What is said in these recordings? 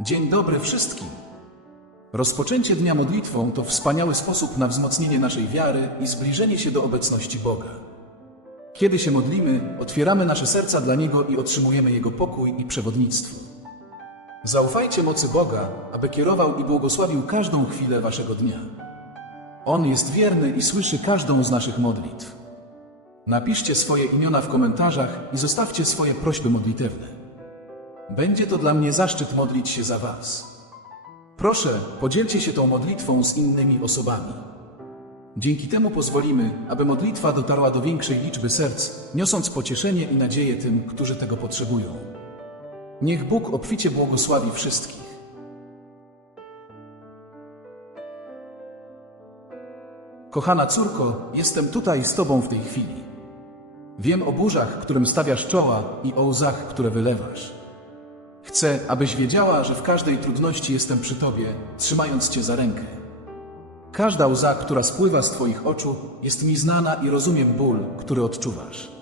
Dzień dobry wszystkim. Rozpoczęcie dnia modlitwą to wspaniały sposób na wzmocnienie naszej wiary i zbliżenie się do obecności Boga. Kiedy się modlimy, otwieramy nasze serca dla Niego i otrzymujemy Jego pokój i przewodnictwo. Zaufajcie mocy Boga, aby kierował i błogosławił każdą chwilę waszego dnia. On jest wierny i słyszy każdą z naszych modlitw. Napiszcie swoje imiona w komentarzach i zostawcie swoje prośby modlitewne. Będzie to dla mnie zaszczyt modlić się za Was. Proszę, podzielcie się tą modlitwą z innymi osobami. Dzięki temu pozwolimy, aby modlitwa dotarła do większej liczby serc, niosąc pocieszenie i nadzieję tym, którzy tego potrzebują. Niech Bóg obficie błogosławi wszystkich. Kochana córko, jestem tutaj z Tobą w tej chwili. Wiem o burzach, którym stawiasz czoła i o łzach, które wylewasz. Chcę, abyś wiedziała, że w każdej trudności jestem przy Tobie, trzymając Cię za rękę. Każda łza, która spływa z Twoich oczu, jest mi znana i rozumiem ból, który odczuwasz.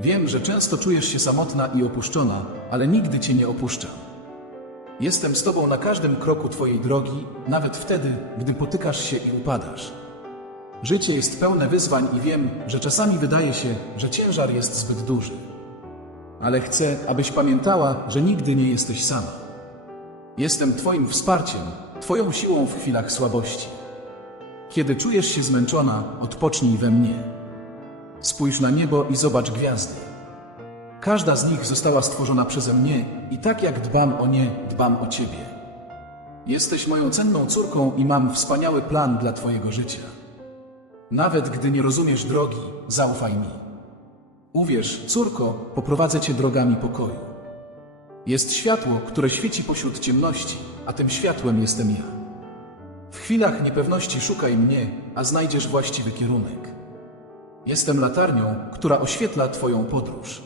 Wiem, że często czujesz się samotna i opuszczona, ale nigdy Cię nie opuszczam. Jestem z Tobą na każdym kroku Twojej drogi, nawet wtedy, gdy potykasz się i upadasz. Życie jest pełne wyzwań i wiem, że czasami wydaje się, że ciężar jest zbyt duży. Ale chcę, abyś pamiętała, że nigdy nie jesteś sama. Jestem Twoim wsparciem, Twoją siłą w chwilach słabości. Kiedy czujesz się zmęczona, odpocznij we mnie. Spójrz na niebo i zobacz gwiazdy. Każda z nich została stworzona przeze mnie i tak jak dbam o nie, dbam o Ciebie. Jesteś moją cenną córką i mam wspaniały plan dla Twojego życia. Nawet gdy nie rozumiesz drogi, zaufaj mi. Uwierz, córko, poprowadzę cię drogami pokoju. Jest światło, które świeci pośród ciemności, a tym światłem jestem ja. W chwilach niepewności szukaj mnie, a znajdziesz właściwy kierunek. Jestem latarnią, która oświetla Twoją podróż.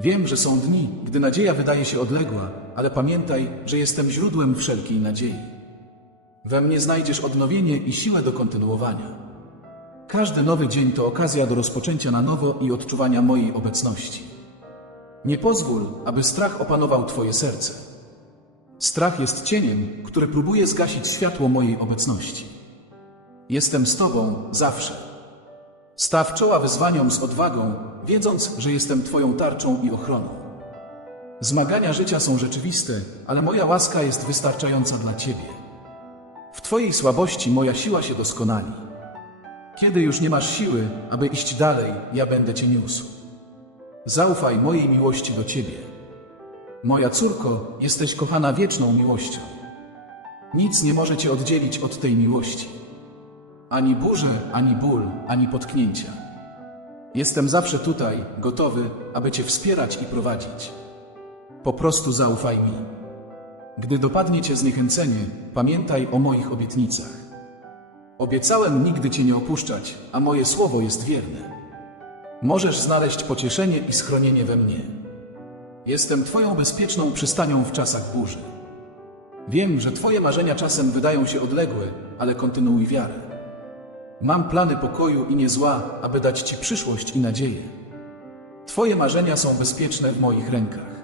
Wiem, że są dni, gdy nadzieja wydaje się odległa, ale pamiętaj, że jestem źródłem wszelkiej nadziei. We mnie znajdziesz odnowienie i siłę do kontynuowania. Każdy nowy dzień to okazja do rozpoczęcia na nowo i odczuwania mojej obecności. Nie pozwól, aby strach opanował Twoje serce. Strach jest cieniem, który próbuje zgasić światło mojej obecności. Jestem z Tobą zawsze. Staw czoła wyzwaniom z odwagą, wiedząc, że jestem Twoją tarczą i ochroną. Zmagania życia są rzeczywiste, ale moja łaska jest wystarczająca dla Ciebie. W Twojej słabości moja siła się doskonali. Kiedy już nie masz siły, aby iść dalej, ja będę cię niósł. Zaufaj mojej miłości do ciebie. Moja córko, jesteś kochana wieczną miłością. Nic nie może cię oddzielić od tej miłości. Ani burze, ani ból, ani potknięcia. Jestem zawsze tutaj, gotowy, aby cię wspierać i prowadzić. Po prostu zaufaj mi. Gdy dopadnie cię zniechęcenie, pamiętaj o moich obietnicach. Obiecałem nigdy Cię nie opuszczać, a moje słowo jest wierne. Możesz znaleźć pocieszenie i schronienie we mnie. Jestem Twoją bezpieczną przystanią w czasach burzy. Wiem, że Twoje marzenia czasem wydają się odległe, ale kontynuuj wiarę. Mam plany pokoju i nie zła, aby dać Ci przyszłość i nadzieję. Twoje marzenia są bezpieczne w moich rękach.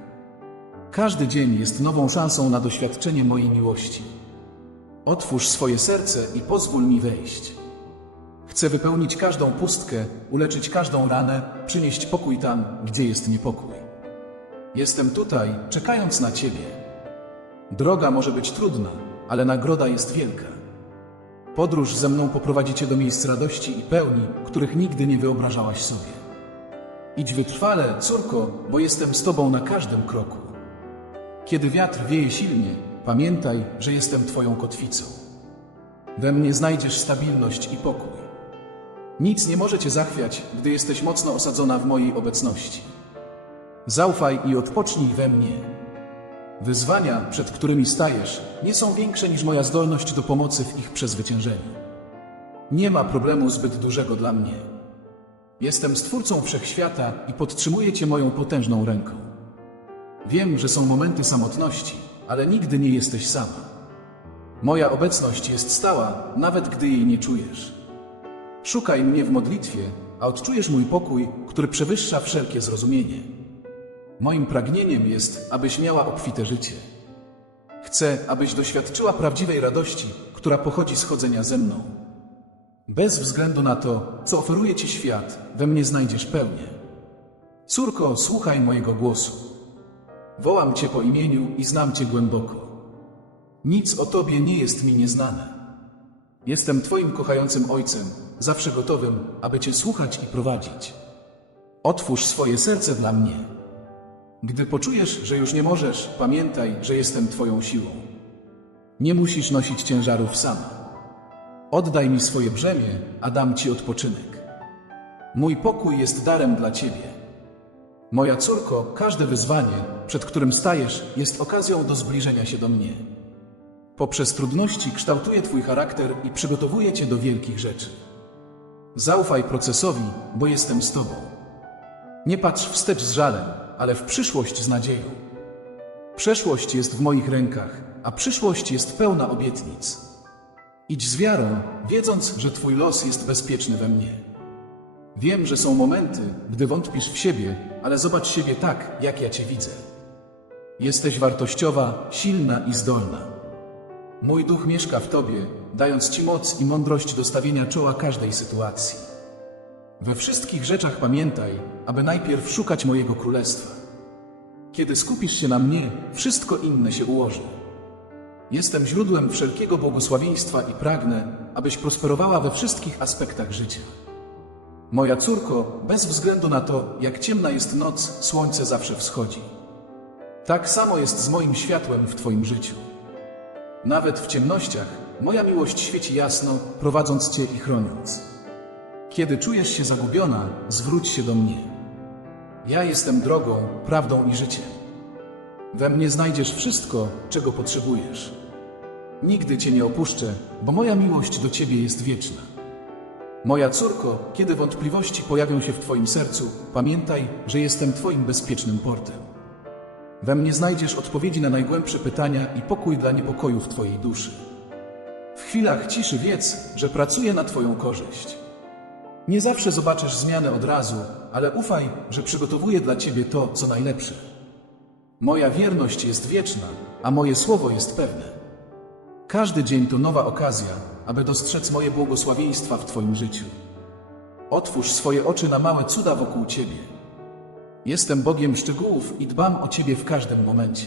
Każdy dzień jest nową szansą na doświadczenie mojej miłości. Otwórz swoje serce i pozwól mi wejść. Chcę wypełnić każdą pustkę, uleczyć każdą ranę, przynieść pokój tam, gdzie jest niepokój. Jestem tutaj, czekając na Ciebie. Droga może być trudna, ale nagroda jest wielka. Podróż ze mną poprowadzi Cię do miejsc radości i pełni, których nigdy nie wyobrażałaś sobie. Idź wytrwale, córko, bo jestem z Tobą na każdym kroku. Kiedy wiatr wieje silnie, pamiętaj, że jestem Twoją kotwicą. We mnie znajdziesz stabilność i pokój. Nic nie może Cię zachwiać, gdy jesteś mocno osadzona w mojej obecności. Zaufaj i odpocznij we mnie. Wyzwania, przed którymi stajesz, nie są większe niż moja zdolność do pomocy w ich przezwyciężeniu. Nie ma problemu zbyt dużego dla mnie. Jestem Stwórcą Wszechświata i podtrzymuję Cię moją potężną ręką. Wiem, że są momenty samotności, ale nigdy nie jesteś sama. Moja obecność jest stała, nawet gdy jej nie czujesz. Szukaj mnie w modlitwie, a odczujesz mój pokój, który przewyższa wszelkie zrozumienie. Moim pragnieniem jest, abyś miała obfite życie. Chcę, abyś doświadczyła prawdziwej radości, która pochodzi z chodzenia ze mną. Bez względu na to, co oferuje ci świat, we mnie znajdziesz pełnię. Córko, słuchaj mojego głosu. Wołam cię po imieniu i znam cię głęboko. Nic o tobie nie jest mi nieznane. Jestem twoim kochającym ojcem, zawsze gotowym, aby cię słuchać i prowadzić. Otwórz swoje serce dla mnie. Gdy poczujesz, że już nie możesz, pamiętaj, że jestem Twoją siłą. Nie musisz nosić ciężarów sama. Oddaj mi swoje brzemię, a dam Ci odpoczynek. Mój pokój jest darem dla Ciebie. Moja córko, każde wyzwanie, przed którym stajesz, jest okazją do zbliżenia się do mnie. Poprzez trudności kształtuję Twój charakter i przygotowuję Cię do wielkich rzeczy. Zaufaj procesowi, bo jestem z Tobą. Nie patrz wstecz z żalem, ale w przyszłość z nadzieją. Przeszłość jest w moich rękach, a przyszłość jest pełna obietnic. Idź z wiarą, wiedząc, że Twój los jest bezpieczny we mnie. Wiem, że są momenty, gdy wątpisz w siebie, ale zobacz siebie tak, jak ja Cię widzę. Jesteś wartościowa, silna i zdolna. Mój duch mieszka w Tobie, dając Ci moc i mądrość do stawienia czoła każdej sytuacji. We wszystkich rzeczach pamiętaj, aby najpierw szukać mojego królestwa. Kiedy skupisz się na mnie, wszystko inne się ułoży. Jestem źródłem wszelkiego błogosławieństwa i pragnę, abyś prosperowała we wszystkich aspektach życia. Moja córko, bez względu na to, jak ciemna jest noc, słońce zawsze wschodzi. Tak samo jest z moim światłem w Twoim życiu. Nawet w ciemnościach, moja miłość świeci jasno, prowadząc Cię i chroniąc. Kiedy czujesz się zagubiona, zwróć się do mnie. Ja jestem drogą, prawdą i życiem. We mnie znajdziesz wszystko, czego potrzebujesz. Nigdy Cię nie opuszczę, bo moja miłość do Ciebie jest wieczna. Moja córko, kiedy wątpliwości pojawią się w Twoim sercu, pamiętaj, że jestem Twoim bezpiecznym portem. We mnie znajdziesz odpowiedzi na najgłębsze pytania i pokój dla niepokojów Twojej duszy. W chwilach ciszy wiedz, że pracuję na Twoją korzyść. Nie zawsze zobaczysz zmianę od razu, ale ufaj, że przygotowuję dla Ciebie to, co najlepsze. Moja wierność jest wieczna, a moje słowo jest pewne. Każdy dzień to nowa okazja, aby dostrzec moje błogosławieństwa w Twoim życiu. Otwórz swoje oczy na małe cuda wokół Ciebie. Jestem Bogiem szczegółów i dbam o Ciebie w każdym momencie.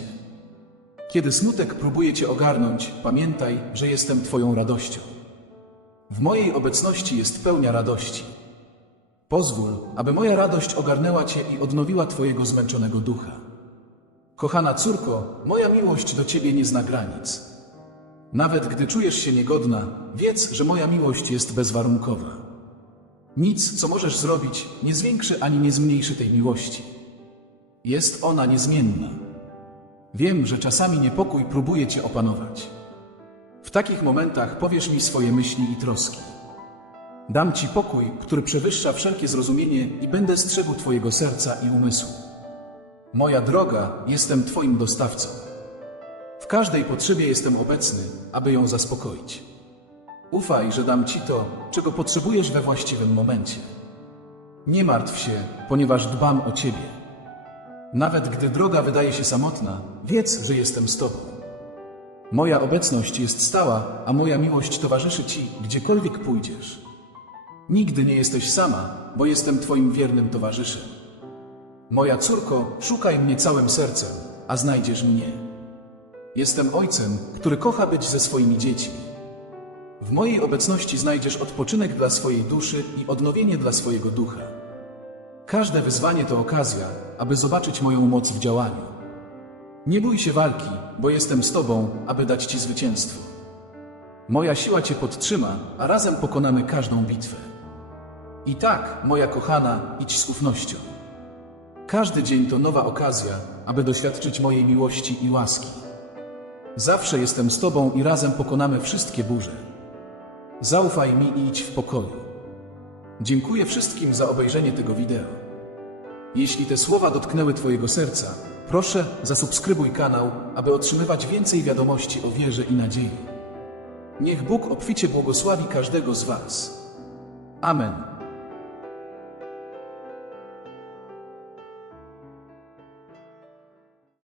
Kiedy smutek próbuje Cię ogarnąć, pamiętaj, że jestem Twoją radością. W mojej obecności jest pełnia radości. Pozwól, aby moja radość ogarnęła Cię i odnowiła Twojego zmęczonego ducha. Kochana córko, moja miłość do Ciebie nie zna granic. Nawet gdy czujesz się niegodna, wiedz, że moja miłość jest bezwarunkowa. Nic, co możesz zrobić, nie zwiększy ani nie zmniejszy tej miłości. Jest ona niezmienna. Wiem, że czasami niepokój próbuje Cię opanować. W takich momentach powiesz mi swoje myśli i troski. Dam Ci pokój, który przewyższa wszelkie zrozumienie i będę strzegł Twojego serca i umysłu. Moja droga, jestem Twoim dostawcą. W każdej potrzebie jestem obecny, aby ją zaspokoić. Ufaj, że dam Ci to, czego potrzebujesz we właściwym momencie. Nie martw się, ponieważ dbam o Ciebie. Nawet gdy droga wydaje się samotna, wiedz, że jestem z Tobą. Moja obecność jest stała, a moja miłość towarzyszy Ci, gdziekolwiek pójdziesz. Nigdy nie jesteś sama, bo jestem Twoim wiernym towarzyszem. Moja córko, szukaj mnie całym sercem, a znajdziesz mnie. Jestem ojcem, który kocha być ze swoimi dziećmi. W mojej obecności znajdziesz odpoczynek dla swojej duszy i odnowienie dla swojego ducha. Każde wyzwanie to okazja, aby zobaczyć moją moc w działaniu. Nie bój się walki, bo jestem z Tobą, aby dać Ci zwycięstwo. Moja siła Cię podtrzyma, a razem pokonamy każdą bitwę. I tak, moja kochana, idź z ufnością. Każdy dzień to nowa okazja, aby doświadczyć mojej miłości i łaski. Zawsze jestem z Tobą i razem pokonamy wszystkie burze. Zaufaj mi i idź w pokoju. Dziękuję wszystkim za obejrzenie tego wideo. Jeśli te słowa dotknęły Twojego serca, proszę zasubskrybuj kanał, aby otrzymywać więcej wiadomości o wierze i nadziei. Niech Bóg obficie błogosławi każdego z Was. Amen.